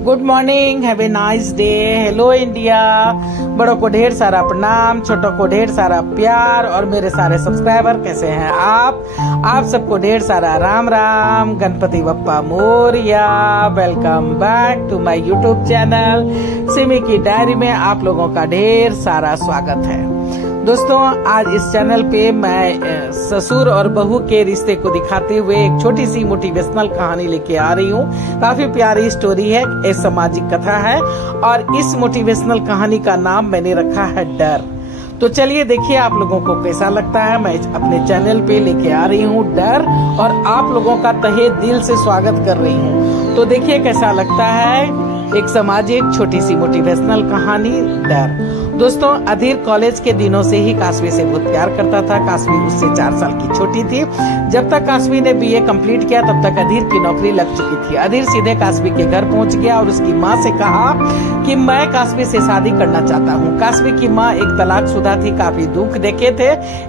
Good morning, have a nice day. Hello India. बड़ों को ढेर सारा प्रणाम, छोटों को ढेर सारा प्यार और मेरे सारे सब्सक्राइबर कैसे हैं आप सबको ढेर सारा Ram Ram, Ganpati Bappa Morya. Welcome back to my YouTube channel Simi की डायरी में आप लोगों का ढेर सारा स्वागत है। दोस्तों, आज इस चैनल पे मैं ससुर और बहू के रिश्ते को दिखाते हुए एक छोटी सी मोटिवेशनल कहानी लेके आ रही हूँ। काफी प्यारी स्टोरी है, एक सामाजिक कथा है और इस मोटिवेशनल कहानी का नाम मैंने रखा है डर। तो चलिए देखिए आप लोगों को कैसा लगता है। मैं अपने चैनल पे लेके आ रही हूँ डर और आप लोगों का तहे दिल से स्वागत कर रही हूँ। तो देखिए कैसा लगता है एक सामाजिक छोटी सी मोटिवेशनल कहानी डर। दोस्तों, अधीर कॉलेज के दिनों से ही काशवी से बहुत प्यार करता था। काशवी उससे 4 साल की छोटी थी। जब तक काशवी ने बीए कंप्लीट किया तब तक अधीर की नौकरी लग चुकी थी। अधीर सीधे काशवी के घर पहुंच गया और उसकी माँ से कहा कि मैं काशवी से शादी करना चाहता हूँ। काशवी की माँ एक तलाकशुदा थी, काफी दुख देखे थे।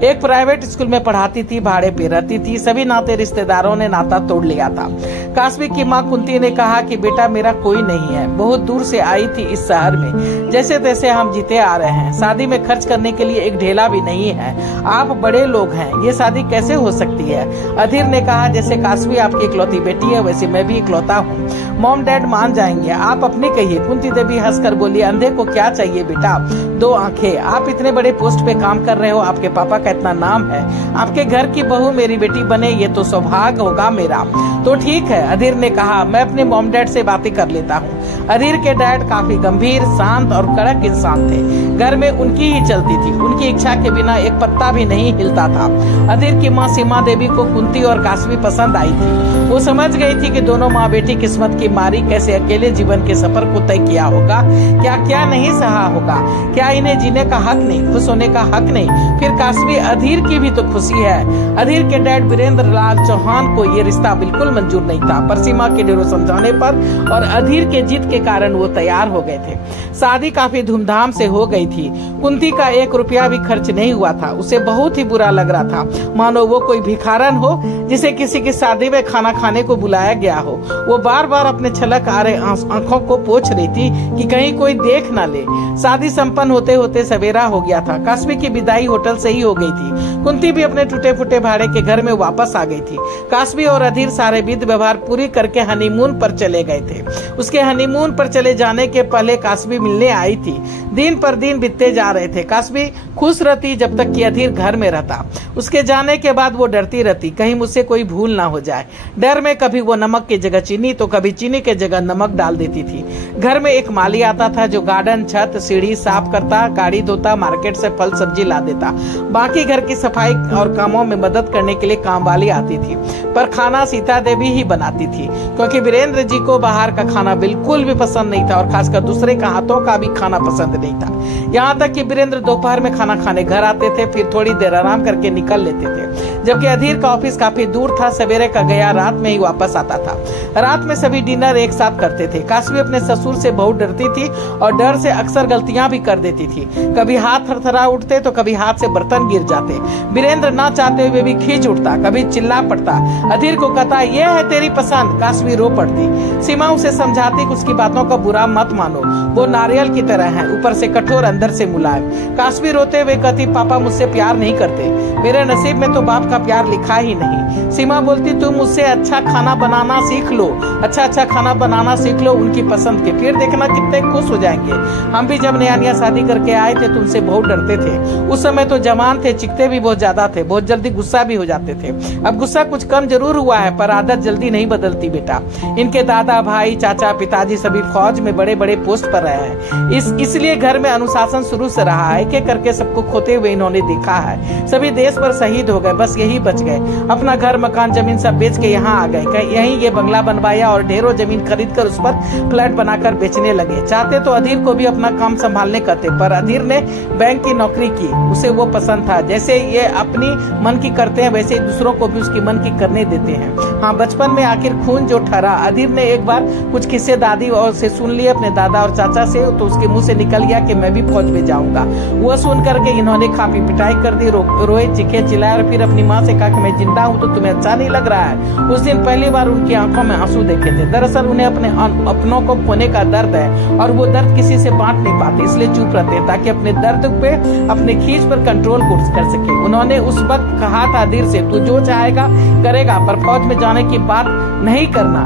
एक प्राइवेट स्कूल में पढ़ाती थी, भाड़े पे रहती थी। सभी नाते रिश्तेदारों ने नाता तोड़ लिया था। काशवी की माँ कुंती ने कहा कि बेटा मेरा कोई नहीं है, बहुत दूर से आई थी इस शहर में, जैसे तैसे हम जीते आ रहे हैं। शादी में खर्च करने के लिए एक ढेला भी नहीं है। आप बड़े लोग हैं, ये शादी कैसे हो सकती है? अधीर ने कहा जैसे काशवी आपकी इकलौती बेटी है वैसे मैं भी इकलौता हूँ। मॉम डैड मान जाएंगे, आप अपने कहिए। कुंती देवी हंसकर बोली, अंधे को क्या चाहिए बेटा, 2 आंखें। आप इतने बड़े पोस्ट पे काम कर रहे हो, आपके पापा का इतना नाम है, आपके घर की बहू मेरी बेटी बने ये तो सौभाग्य होगा मेरा। तो ठीक है, अधीर ने कहा, मैं अपने मॉम डैड से बातें कर लेता हूँ। अधीर के डैड काफी गंभीर, शांत और कड़क इंसान थे। घर में उनकी ही चलती थी, उनकी इच्छा के बिना एक पत्ता भी नहीं हिलता था। अधीर की माँ सीमा देवी को कुंती और काशवी पसंद आई थी। वो समझ गई थी कि दोनों माँ बेटी किस्मत की मारी कैसे अकेले जीवन के सफर को तय किया होगा, क्या क्या नहीं सहा होगा, क्या इन्हें जीने का हक नहीं, खुश होने का हक नहीं। फिर काशवी अधीर की भी तो खुशी है। अधीर के डैड वीरेंद्र लाल चौहान को ये रिश्ता बिल्कुल मंजूर नहीं था, पर सीमा के ढेरों समझाने पर और अधीर के जिद के कारण वो तैयार हो गए थे। शादी काफी धूमधाम से हो गई थी। कुंती का 1 रुपया भी खर्च नहीं हुआ था। उसे बहुत ही बुरा लग रहा था, मानो वो कोई भिखारन हो जिसे किसी की शादी में खाना खाने को बुलाया गया हो। वो बार बार अपने छलक आ रहे आंखों को पोंछ रही थी कि कहीं कोई देख न ले। शादी संपन्न होते होते सवेरा हो गया था। काशवी की विदाई होटल से ही हो गई थी। कुंती भी अपने टूटे फूटे भाड़े के घर में वापस आ गई थी। काशवी और अधीर सारे विधि व्यवहार पूरी करके हनीमून पर चले गए थे। उसके हनीमून पर चले जाने के पहले काशवी मिलने आई थी। दिन पर दिन बीतते जा रहे थे। काशवी खुश रहती जब तक कि अधीर घर में रहता। उसके जाने के बाद वो डरती रहती कहीं मुझसे कोई भूल ना हो जाए। डर में कभी वो नमक की जगह चीनी तो कभी चीनी के जगह नमक डाल देती थी। घर में एक माली आता था जो गार्डन, छत, सीढ़ी साफ करता, गाड़ी धोता, मार्केट से फल सब्जी ला देता। बाकी घर की सफाई और कामों में मदद करने के लिए काम वाली आती थी, पर खाना सीता देवी ही बनाती थी, क्योंकि वीरेंद्र जी को बाहर का खाना बिल्कुल भी पसंद नहीं था और खासकर दूसरे के हाथों का भी खाना पसंद नहीं था। यहाँ तक कि वीरेंद्र दोपहर में खाना खाने घर आते थे, फिर थोड़ी देर आराम करके निकल लेते थे। जबकि अधीर का ऑफिस काफी दूर था, सवेरे का गया रात में ही वापस आता था। रात में सभी डिनर एक साथ करते थे। काशवी अपने ससुर से बहुत डरती थी और डर से अक्सर गलतियां भी कर देती थी। कभी हाथ थरथरा उठते तो कभी हाथ से बर्तन गिर जाते। वीरेंद्र ना चाहते हुए भी खींच उठता, कभी चिल्ला पड़ता। अधीर को कहता ये है तेरी पसंद, काशवी रो पड़ती। सीमा उसे समझाती कि उसकी बातों का बुरा मत मानो, वो नारियल की तरह है, ऊपर से कठोर अंदर से मुलायम। काशवी रोते हुए कहती पापा मुझसे प्यार नहीं करते, मेरे नसीब में तो बाप का प्यार लिखा ही नहीं। सीमा बोलती तुम मुझसे अच्छा खाना बनाना सीख लो, अच्छा खाना बनाना सीख लो उनकी पसंद के, फिर देखना कितने खुश हो जाएंगे। हम भी जब नया शादी करके आए थे तुमसे बहुत डरते थे। उस समय तो जवान थे, चिकते भी बहुत ज्यादा थे, बहुत जल्दी गुस्सा भी हो जाते थे। अब गुस्सा कुछ कम जरूर हुआ है, पर आदत जल्दी नहीं बदलती बेटा। इनके दादा, भाई, चाचा, पिताजी सभी फौज में बड़े बड़े पोस्ट पर रहे हैं, इसलिए घर में अनुशासन शुरू से रहा है। एक एक करके सबको खोते हुए इन्होंने देखा है। सभी देश पर शहीद हो गए, बस यही बच गए। अपना घर, मकान, जमीन सब बेच के यहाँ आ गए। यहीं ये बंगला बनवाया और ढेरों जमीन खरीद कर उस पर फ्लैट बनाकर बेचने लगे। चाहते तो अधीर को भी अपना काम संभालने करते, पर अधीर ने बैंक की नौकरी की, उसे वो पसंद था। जैसे ये अपनी मन की करते हैं वैसे दूसरों को भी उसकी मन की करने देते हैं। हाँ, बचपन में आखिर खून जो ठहरा। अधीर ने एक बार कुछ किस्से दादी और से सुन लिए अपने दादा और चाचा से, तो उसके मुंह से निकल गया कि मैं भी भी फौज में जाऊंगा। वो सुन करके इन्होंने काफी पिटाई कर दी, रोए, चीखे, चिल्लाए और फिर अपनी माँ से कहा कि मैं जिंदा हूँ तो तुम्हें अच्छा नहीं लग रहा है। उस दिन पहली बार उनकी आंखों में आंसू देखे थे। दरअसल उन्हें अपने अपनों को खोने का दर्द है और वो दर्द किसी से बांट नहीं पाते, इसलिए चुप रहते हैं ताकि अपने दर्द पे, अपने खींच पर कंट्रोल कर सके। उन्होंने उस वक्त कहा था अधीर से, तू जो चाहेगा करेगा, पर फौज में जाने की बात नहीं करना।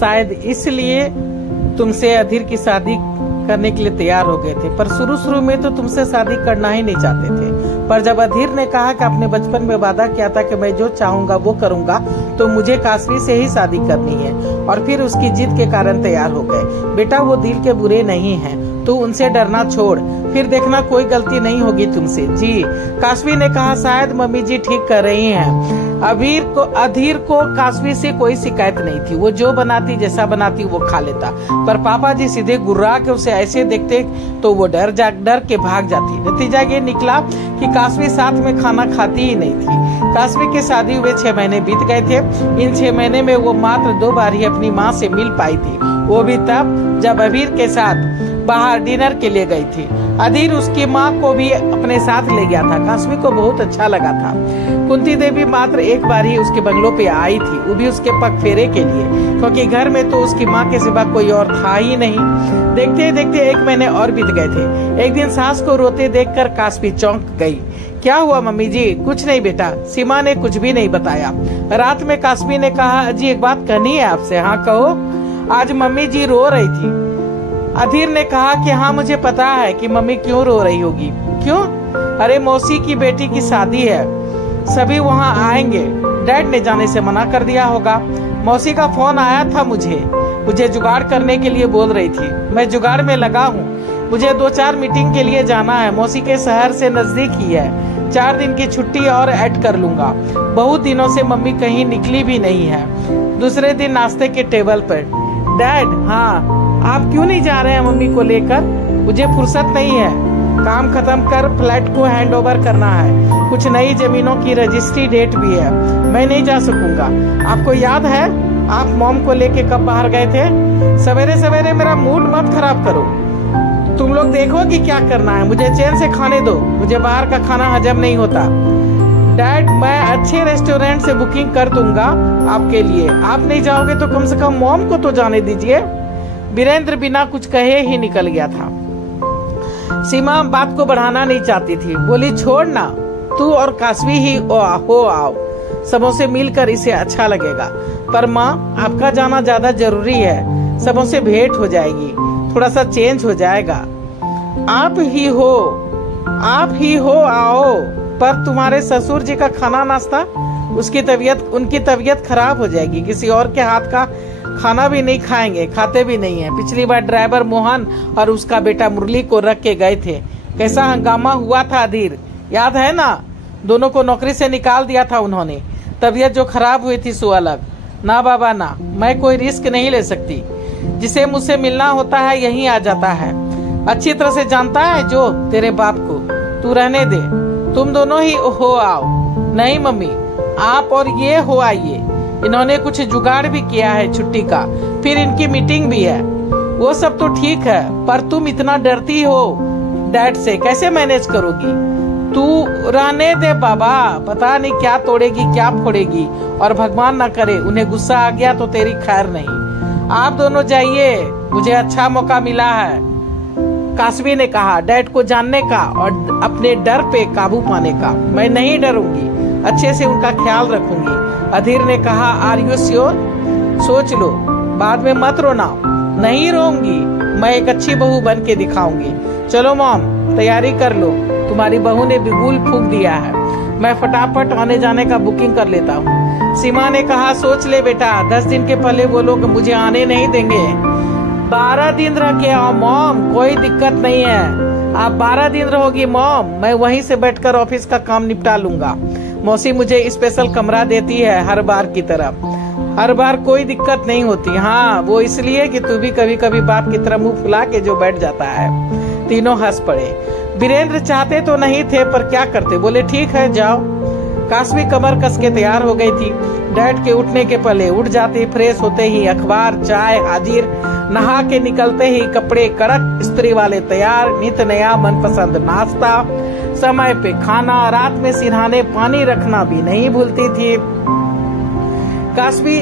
शायद इसलिए तुमसे अधीर की शादी करने के लिए तैयार हो गए थे, पर शुरू में तो तुमसे शादी करना ही नहीं चाहते थे। पर जब अधीर ने कहा कि अपने बचपन में वादा किया था कि मैं जो चाहूंगा वो करूंगा, तो मुझे काशवी से ही शादी करनी है, और फिर उसकी जिद के कारण तैयार हो गए। बेटा वो दिल के बुरे नहीं हैं, तू उनसे डरना छोड़, फिर देखना कोई गलती नहीं होगी तुमसे। जी, काशवी ने कहा, शायद मम्मी जी ठीक कर रही हैं। अधीर को काशवी से कोई शिकायत नहीं थी, वो जो बनाती जैसा बनाती वो खा लेता, पर पापा जी सीधे गुर्रा के उसे ऐसे देखते तो वो डर के भाग जाती। नतीजा ये निकला कि काशवी साथ में खाना खाती ही नहीं थी। काशवी की शादी हुए 6 महीने बीत गए थे। इन 6 महीने में वो मात्र 2 बार ही अपनी माँ से मिल पाई थी, वो भी तब जब अधीर के साथ बाहर डिनर के लिए गई थी। अधीर उसकी माँ को भी अपने साथ ले गया था। काशवी को बहुत अच्छा लगा था। कुंती देवी मात्र एक बार ही उसके बंगलों पे आई थी, वो भी उसके पग फेरे के लिए, क्योंकि घर में तो उसकी माँ के सिवा कोई और था ही नहीं। देखते देखते 1 महीने और बीत गए थे। एक दिन सास को रोते देखकर काशवी चौंक गई। क्या हुआ मम्मी जी? कुछ नहीं बेटा, सीमा ने कुछ भी नहीं बताया। रात में काशवी ने कहा, अजी एक बात कहनी है आपसे। हाँ कहो। आज मम्मी जी रो रही थी। अधीर ने कहा कि हाँ मुझे पता है कि मम्मी क्यों रो रही होगी। क्यों? अरे मौसी की बेटी की शादी है, सभी वहाँ आएंगे। डैड ने जाने से मना कर दिया होगा। मौसी का फोन आया था मुझे जुगाड़ करने के लिए बोल रही थी। मैं जुगाड़ में लगा हूँ। मुझे 2-4 मीटिंग के लिए जाना है। मौसी के शहर से नजदीक ही है। 4 दिन की छुट्टी और ऐड कर लूंगा। बहुत दिनों से मम्मी कहीं निकली भी नहीं है। दूसरे दिन नाश्ते के टेबल पर, डैड हाँ आप क्यों नहीं जा रहे हैं मम्मी को लेकर? मुझे फुर्सत नहीं है, काम खत्म कर फ्लैट को हैंड ओवर करना है। कुछ नई जमीनों की रजिस्ट्री डेट भी है, मैं नहीं जा सकूंगा। आपको याद है आप मॉम को लेके कब बाहर गए थे? सवेरे सवेरे मेरा मूड मत खराब करो। तुम लोग देखो कि क्या करना है, मुझे चैन से खाने दो। मुझे बाहर का खाना हजम नहीं होता। डैड मैं अच्छे रेस्टोरेंट से बुकिंग कर दूंगा आपके लिए। आप नहीं जाओगे तो कम से कम मॉम को तो जाने दीजिए। वीरेंद्र बिना कुछ कहे ही निकल गया था। सीमा बात को बढ़ाना नहीं चाहती थी, बोली छोड़ ना, तू और काशवी ही हो आओ, सबों से मिलकर इसे अच्छा लगेगा। पर माँ आपका जाना ज्यादा जरूरी है, सबों से भेंट हो जाएगी, थोड़ा सा चेंज हो जाएगा। आप ही हो आओ। पर तुम्हारे ससुर जी का खाना नाश्ता, उनकी तबीयत खराब हो जाएगी। किसी और के हाथ का खाना भी नहीं खाएंगे, खाते भी नहीं है। पिछली बार ड्राइवर मोहन और उसका बेटा मुरली को रख के गए थे, कैसा हंगामा हुआ था अधीर, याद है ना? दोनों को नौकरी से निकाल दिया था उन्होंने। तबीयत जो खराब हुई थी सो अलग। ना बाबा ना, मैं कोई रिस्क नहीं ले सकती। जिसे मुझसे मिलना होता है यहीं आ जाता है। अच्छी तरह से जानता है जो तेरे बाप को। तू रहने दे, तुम दोनों ही हो आओ। नहीं मम्मी, आप और ये हो आइए। इन्होंने कुछ जुगाड़ भी किया है छुट्टी का, फिर इनकी मीटिंग भी है। वो सब तो ठीक है, पर तुम इतना डरती हो डैड से, कैसे मैनेज करोगी? तू रहने दे बाबा, पता नहीं क्या तोड़ेगी क्या फोड़ेगी, और भगवान ना करे उन्हें गुस्सा आ गया तो तेरी खैर नहीं। आप दोनों जाइए, मुझे अच्छा मौका मिला है, काशवी ने कहा, डैड को जानने का और अपने डर पे काबू पाने का। मैं नहीं डरूंगी, अच्छे से उनका ख्याल रखूंगी। अधीर ने कहा, आर यू श्योर? सोच लो, बाद में मत रोना। नहीं रोऊंगी, मैं एक अच्छी बहू बन के दिखाऊंगी। चलो मॉम तैयारी कर लो, तुम्हारी बहू ने बिगुल फूंक दिया है। मैं फटाफट आने जाने का बुकिंग कर लेता हूँ। सीमा ने कहा, सोच ले बेटा, 10 दिन के पहले वो लोग मुझे आने नहीं देंगे। 12 दिन रह के आओ मॉम, कोई दिक्कत नहीं है। आप 12 दिन रहोगी मॉम, मैं वहीं से बैठकर ऑफिस का काम निपटा लूंगा। मौसी मुझे स्पेशल कमरा देती है हर बार की तरह। हर बार कोई दिक्कत नहीं होती। हाँ वो इसलिए कि तू भी कभी कभी बाप की तरह मुंह फुला के जो बैठ जाता है। तीनों हंस पड़े। वीरेंद्र चाहते तो नहीं थे पर क्या करते, बोले ठीक है जाओ। काशवी कमर कस के तैयार हो गई थी। डैड के उठने के पहले उठ जाती, फ्रेश होते ही अखबार चाय हाजिर, नहा के निकलते ही कपड़े कड़क, इस्त्री वाले तैयार, नित नया मनपसंद नाश्ता, समय पे खाना, रात में सिरहाने पानी रखना भी नहीं भूलती थी। काशवी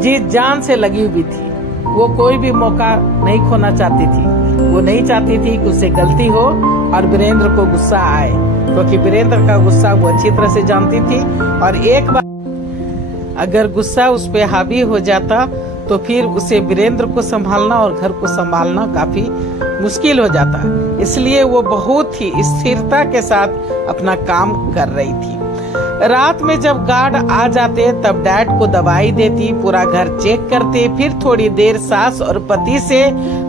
जी जान से लगी हुई थी। वो कोई भी मौका नहीं खोना चाहती थी। वो नहीं चाहती थी कि उससे गलती हो और वीरेंद्र को गुस्सा आए, क्योंकि वीरेंद्र का गुस्सा वो अच्छी तरह से जानती थी। और एक बार अगर गुस्सा उस पे हावी हो जाता तो फिर उसे वीरेंद्र को संभालना और घर को संभालना काफी मुश्किल हो जाता। इसलिए वो बहुत ही स्थिरता के साथ अपना काम कर रही थी। रात में जब गार्ड आ जाते तब डैड को दवाई देती, पूरा घर चेक करते, फिर थोड़ी देर सास और पति से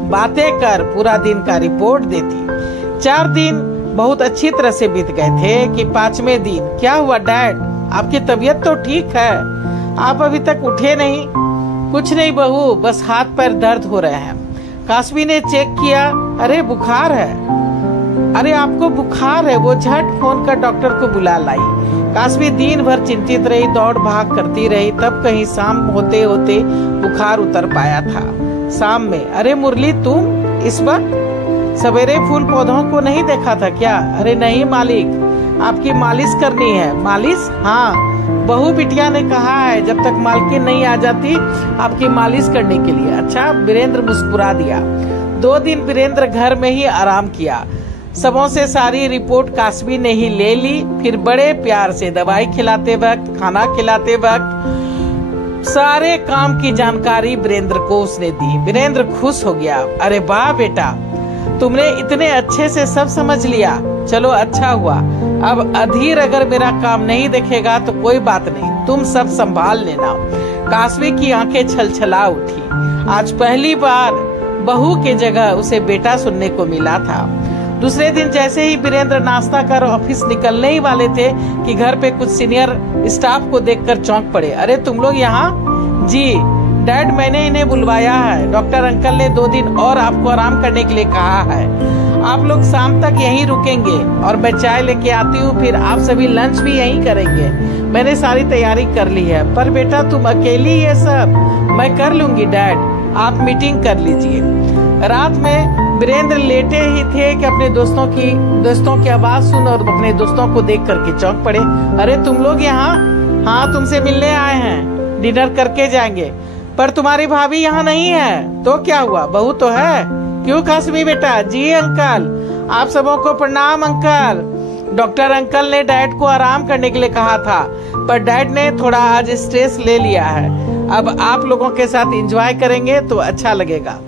बातें कर पूरा दिन का रिपोर्ट देती। 4 दिन बहुत अच्छी तरह से बीत गए थे कि 5वें दिन, क्या हुआ डैड, आपकी तबीयत तो ठीक है, आप अभी तक उठे नहीं? कुछ नहीं बहू, बस हाथ पैर दर्द हो रहे हैं। काशवी ने चेक किया, अरे बुखार है, अरे आपको बुखार है। वो झट फोन कर डॉक्टर को बुला लाई। काशवी दिन भर चिंतित रही, दौड़ भाग करती रही, तब कहीं शाम होते होते बुखार उतर पाया था। शाम में, अरे मुरली तुम इस वक्त? सवेरे फूल पौधों को नहीं देखा था क्या? अरे नहीं मालिक, आपकी मालिश करनी है। मालिश? हाँ, बहू बिटिया ने कहा है जब तक मालकिन नहीं आ जाती आपकी मालिश करने के लिए। अच्छा, वीरेंद्र मुस्कुरा दिया। 2 दिन वीरेंद्र घर में ही आराम किया। सबों से सारी रिपोर्ट काशवी ने ही ले ली। फिर बड़े प्यार से दवाई खिलाते वक्त, खाना खिलाते वक्त सारे काम की जानकारी वीरेंद्र को उसने दी। वीरेंद्र खुश हो गया, अरे वाह बेटा, तुमने इतने अच्छे से सब समझ लिया, चलो अच्छा हुआ। अब अधीर अगर मेरा काम नहीं देखेगा तो कोई बात नहीं, तुम सब संभाल लेना। काशवी की आंखें छलछला उठी। आज पहली बार बहू के जगह उसे बेटा सुनने को मिला था। दूसरे दिन जैसे ही वीरेंद्र नाश्ता कर ऑफिस निकलने ही वाले थे कि घर पे कुछ सीनियर स्टाफ को देखकर चौंक पड़े। अरे तुम लोग यहाँ? जी डैड, मैंने इन्हें बुलवाया है। डॉक्टर अंकल ने 2 दिन और आपको आराम करने के लिए कहा है। आप लोग शाम तक यहीं रुकेंगे और मैं चाय लेके आती हूँ, फिर आप सभी लंच भी यहीं करेंगे। मैंने सारी तैयारी कर ली है। पर बेटा तुम अकेली ये सब? मैं कर लूंगी डैड, आप मीटिंग कर लीजिए। रात में वीरेंद्र लेटे ही थे कि अपने दोस्तों की आवाज सुन और अपने दोस्तों को देख करके चौंक पड़े। अरे तुम लोग यहाँ? हाँ, तुमसे मिलने आए हैं, डिनर करके जाएंगे। पर तुम्हारी भाभी यहाँ नहीं है। तो क्या हुआ, बहू तो है। क्यों काशवी बेटा? जी अंकल, आप सबों को प्रणाम अंकल। डॉक्टर अंकल ने डैड को आराम करने के लिए कहा था, पर डैड ने थोड़ा आज स्ट्रेस ले लिया है। अब आप लोगों के साथ एंजॉय करेंगे तो अच्छा लगेगा।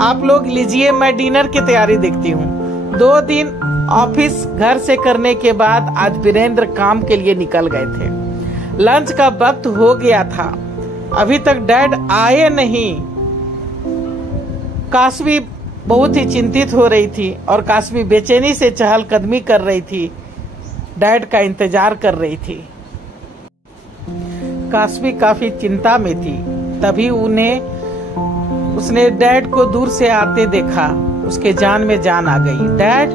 आप लोग लीजिए, मैं डिनर की तैयारी देखती हूँ। 2 दिन ऑफिस घर से करने के बाद आज वीरेंद्र काम के लिए निकल गए थे। लंच का वक्त हो गया था, अभी तक डैड आए नहीं। काशवी बहुत ही चिंतित हो रही थी और काशवी बेचैनी से चहलकदमी कर रही थी, डैड का इंतजार कर रही थी। काशवी काफी चिंता में थी। तभी उसने डैड को दूर से आते देखा। उसके जान में जान आ गई। डैड,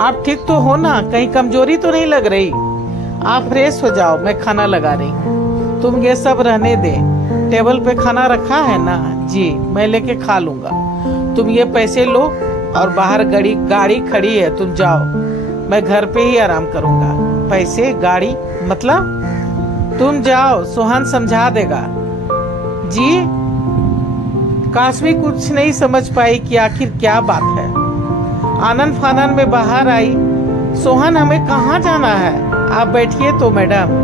आप ठीक तो हो ना? कहीं कमजोरी तो नहीं लग रही? आप फ्रेश हो जाओ, मैं खाना लगा रही हूँ। तुम ये सब रहने दे, टेबल पे खाना रखा है ना? जी, मैं लेके खा लूंगा। तुम ये पैसे लो और बाहर गाड़ी खड़ी है, तुम जाओ, मैं घर पे ही आराम करूंगा। पैसे? गाड़ी मतलब? तुम जाओ, सोहन समझा देगा। जी? काशवी कुछ नहीं समझ पाई कि आखिर क्या बात है। आनन फानन में बाहर आई। सोहन, हमें कहाँ जाना है? आप बैठिए तो मैडम,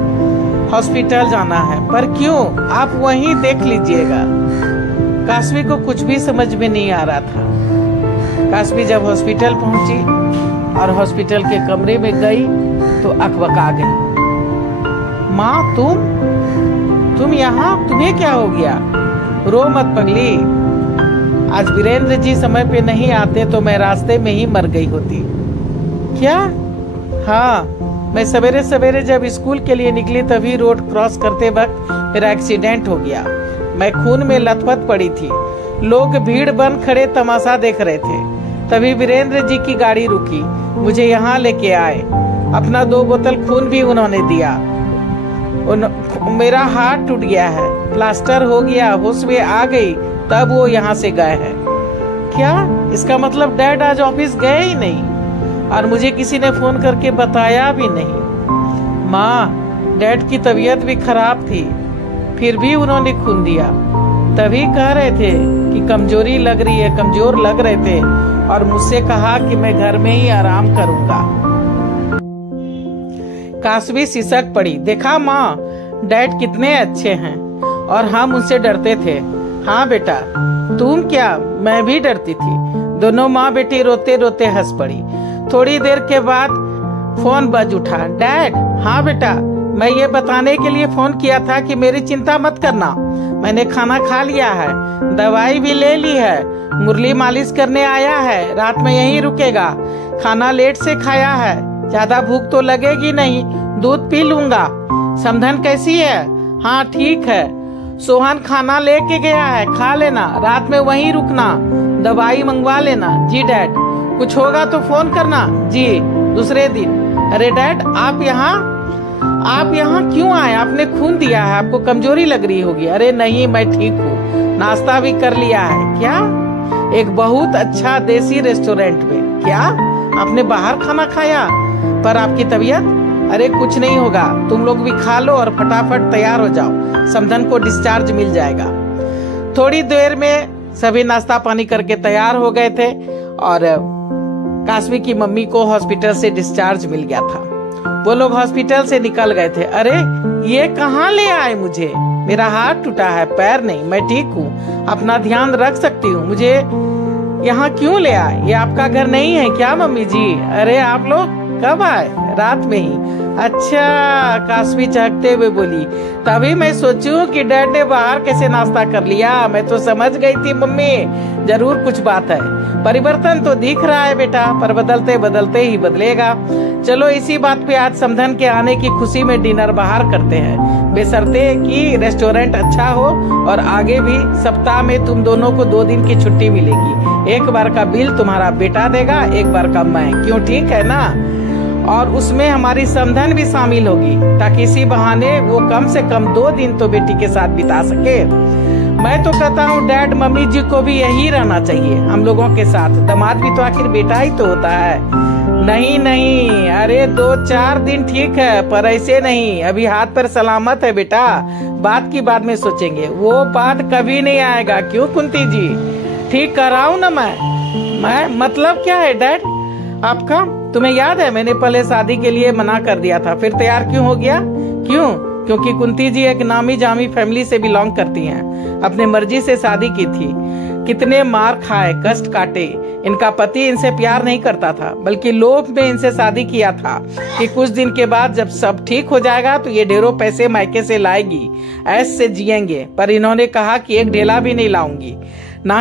हॉस्पिटल जाना है। पर क्यों? आप वहीं देख लीजिएगा। काशवी को कुछ भी समझ में नहीं आ रहा था। काशवी जब हॉस्पिटल पहुंची और हॉस्पिटल के कमरे में गई तो अकबका गई। माँ, तुम यहाँ? तुम्हें क्या हो गया? रो मत पगली, आज वीरेंद्र जी समय पे नहीं आते तो मैं रास्ते में ही मर गई होती। क्या? हाँ, मैं सवेरे सवेरे जब स्कूल के लिए निकली तभी रोड क्रॉस करते वक्त मेरा एक्सीडेंट हो गया। मैं खून में लथपथ पड़ी थी। लोग भीड़ बन खड़े तमाशा देख रहे थे। तभी वीरेंद्र जी की गाड़ी रुकी, मुझे यहाँ लेके आए। अपना 2 बोतल खून भी उन्होंने दिया। मेरा हाथ टूट गया है, प्लास्टर हो गया, होश में आ गई, तब वो यहाँ से गए हैं। क्या? इसका मतलब डैड आज ऑफिस गए ही नहीं और मुझे किसी ने फोन करके बताया भी नहीं। माँ, डैड की तबीयत भी खराब थी, फिर भी उन्होंने खून दिया। तभी कह रहे थे कि कमजोरी लग रही है, कमजोर लग रहे थे, और मुझसे कहा कि मैं घर में ही आराम करूंगा। काशवी सिसक पड़ी। देखा माँ, डैड कितने अच्छे हैं और हम उनसे डरते थे। हाँ बेटा, तुम क्या, मैं भी डरती थी। दोनों माँ बेटी रोते रोते हंस पड़ी। थोड़ी देर के बाद फोन बज उठा। डैड। हाँ बेटा, मैं ये बताने के लिए फोन किया था कि मेरी चिंता मत करना, मैंने खाना खा लिया है, दवाई भी ले ली है, मुरली मालिश करने आया है, रात में यहीं रुकेगा, खाना लेट से खाया है, ज्यादा भूख तो लगेगी नहीं, दूध पी लूंगा। समधन कैसी है? हाँ ठीक है। सोहन खाना लेके गया है, खा लेना, रात में वहीं रुकना, दवाई मंगवा लेना। जी डैड। कुछ होगा तो फोन करना। जी। दूसरे दिन। अरे डैड, आप यहाँ क्यों आए? आपने खून दिया है, आपको कमजोरी लग रही होगी। अरे नहीं, मैं ठीक हूँ, नाश्ता भी कर लिया है। क्या? एक बहुत अच्छा देसी रेस्टोरेंट में। क्या? आपने बाहर खाना खाया? पर आपकी तबीयत? अरे कुछ नहीं होगा, तुम लोग भी खा लो और फटाफट तैयार हो जाओ, समधन को डिस्चार्ज मिल जाएगा। थोड़ी देर में सभी नाश्ता पानी करके तैयार हो गए थे और काशवी की मम्मी को हॉस्पिटल से डिस्चार्ज मिल गया था। वो लोग हॉस्पिटल से निकल गए थे। अरे ये कहाँ ले आए मुझे? मेरा हाथ टूटा है, पैर नहीं, मैं ठीक हूँ, अपना ध्यान रख सकती हूँ, मुझे यहाँ क्यों ले आए? ये आपका घर नहीं है क्या मम्मी जी? अरे आप लोग कब आए? रात में ही। अच्छा, काशवी चहकते हुए बोली। तभी मैं सोचूं कि डैड ने बाहर कैसे नाश्ता कर लिया। मैं तो समझ गई थी मम्मी, जरूर कुछ बात है। परिवर्तन तो दिख रहा है बेटा, पर बदलते बदलते ही बदलेगा। चलो इसी बात पे आज समधन के आने की खुशी में डिनर बाहर करते हैं, बेशर्ते कि रेस्टोरेंट अच्छा हो और आगे भी सप्ताह में तुम दोनों को 2 दिन की छुट्टी मिलेगी। एक बार का बिल तुम्हारा बेटा देगा, एक बार का मैं। क्यों, ठीक है ना? और उसमें हमारी समधन भी शामिल होगी, ताकि इसी बहाने वो कम से कम 2 दिन तो बेटी के साथ बिता सके। मैं तो कहता हूँ डैड मम्मी जी को भी यही रहना चाहिए हम लोगों के साथ। दामाद भी तो आखिर बेटा ही तो होता है। नहीं नहीं, अरे 2-4 दिन ठीक है, पर ऐसे नहीं, अभी हाथ पर सलामत है बेटा, बात की बाद में सोचेंगे। वो बात कभी नहीं आएगा। क्यों कुंती जी? ठीक कर रहा हूँ ना मैं मतलब क्या है डैड आपका? तुम्हें याद है मैंने पहले शादी के लिए मना कर दिया था, फिर तैयार क्यों हो गया? क्यों? क्योंकि कुंती जी एक नामी जामी फैमिली से बिलोंग करती हैं, अपने मर्जी से शादी की थी, कितने मार खाए, कष्ट काटे। इनका पति इनसे प्यार नहीं करता था, बल्कि लोभ में इनसे शादी किया था कि कुछ दिन के बाद जब सब ठीक हो जाएगा तो ये ढेरों पैसे मायके से लाएगी, ऐसे से जिएंगे। पर इन्होंने कहा कि एक ढेला भी नहीं लाऊंगी, ना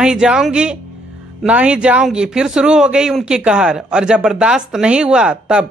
ही जाऊंगी। फिर शुरू हो गई उनकी कहर, और जब बर्दाश्त नहीं हुआ तब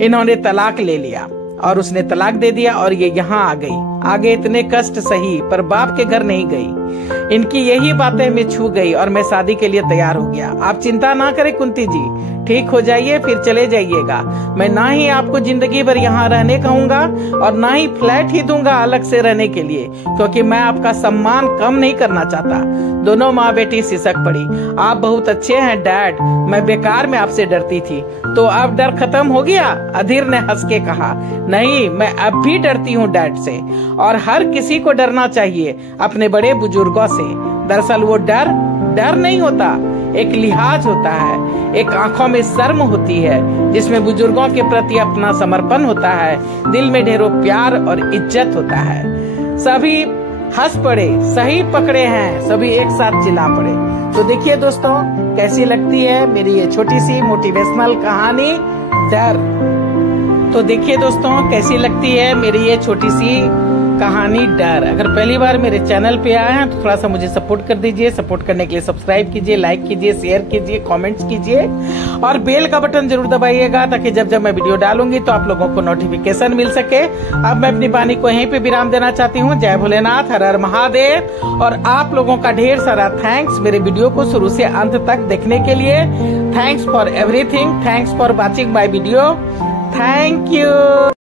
इन्होंने तलाक ले लिया और उसने तलाक दे दिया और ये यहाँ आ गई। आगे इतने कष्ट सही, पर बाप के घर नहीं गई। इनकी यही बातें मैं छू गई और मैं शादी के लिए तैयार हो गया। आप चिंता ना करें कुंती जी, ठीक हो जाइए फिर चले जाइएगा। मैं ना ही आपको जिंदगी भर यहाँ रहने कहूंगा और ना ही फ्लैट ही दूंगा अलग से रहने के लिए, क्योंकि मैं आपका सम्मान कम नहीं करना चाहता। दोनों माँ बेटी सिसक पड़ी। आप बहुत अच्छे हैं डैड, मैं बेकार में आपसे डरती थी। तो अब डर खत्म हो गया? अधीर ने हंस के कहा। नहीं, मैं अब भी डरती हूँ डैड से, और हर किसी को डरना चाहिए अपने बड़े बुजुर्गों से। दरअसल वो डर नहीं होता, एक लिहाज होता है, एक आंखों में शर्म होती है, जिसमें बुजुर्गों के प्रति अपना समर्पण होता है, दिल में ढेरों प्यार और इज्जत होता है। सभी हंस पड़े, सही पकड़े हैं, सभी एक साथ चिल्ला पड़े। तो देखिए दोस्तों, कैसी लगती है मेरी ये छोटी सी मोटिवेशनल कहानी डर। तो देखिए दोस्तों, कैसी लगती है मेरी ये छोटी सी कहानी डर। अगर पहली बार मेरे चैनल पे आए हैं तो थोड़ा सा मुझे सपोर्ट कर दीजिए। सपोर्ट करने के लिए सब्सक्राइब कीजिए, लाइक कीजिए, शेयर कीजिए, कमेंट्स कीजिए और बेल का बटन जरूर दबाइएगा, ताकि जब जब मैं वीडियो डालूंगी तो आप लोगों को नोटिफिकेशन मिल सके। अब मैं अपनी वाणी को यहीं पे विराम देना चाहती हूँ। जय भोलेनाथ, हर हर महादेव। और आप लोगों का ढेर सारा थैंक्स मेरे वीडियो को शुरू से अंत तक देखने के लिए। Thanks for everything, thanks for watching my video, thank you.